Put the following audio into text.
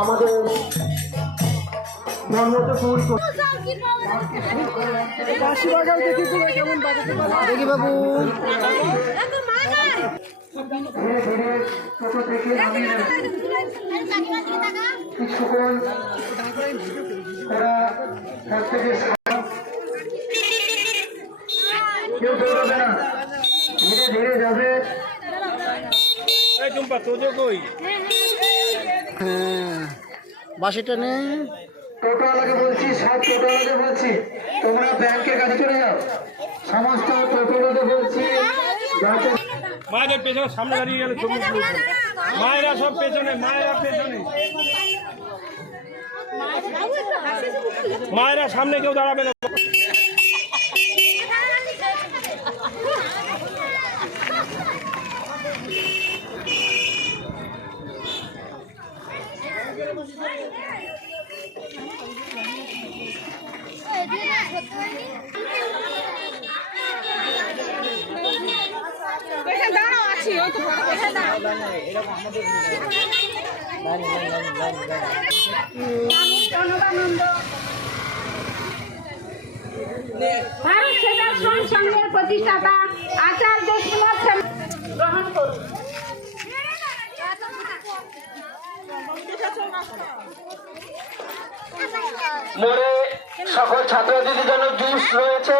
আমাদের দেখি বাবু কিছুক্ষণ কেউ দৌড়াবে না, ধীরে ধীরে যাবে। বাসিটা নেই। টোটোওয়ালাকে বলছি, সব টোটোওয়ালাকে বলছি, তোমরা ব্যাংকের কাছে চলে যাও। সমস্ত টোটোওয়ালাকে বলছি মায়েদের পেছনে সামনে দাঁড়িয়ে গেলে ছবি মায়েরা সব পেছনে, মায়েরা সামনে কেউ দাঁড়াবে না। ভারত সেবাশ্রম সংঘের প্রতিষ্ঠাতা আচার্য শ্রীমৎ গ্রহণ করুন। মোড়ে সকল ছাত্রছাত্রীদের জন্য জুস রয়েছে।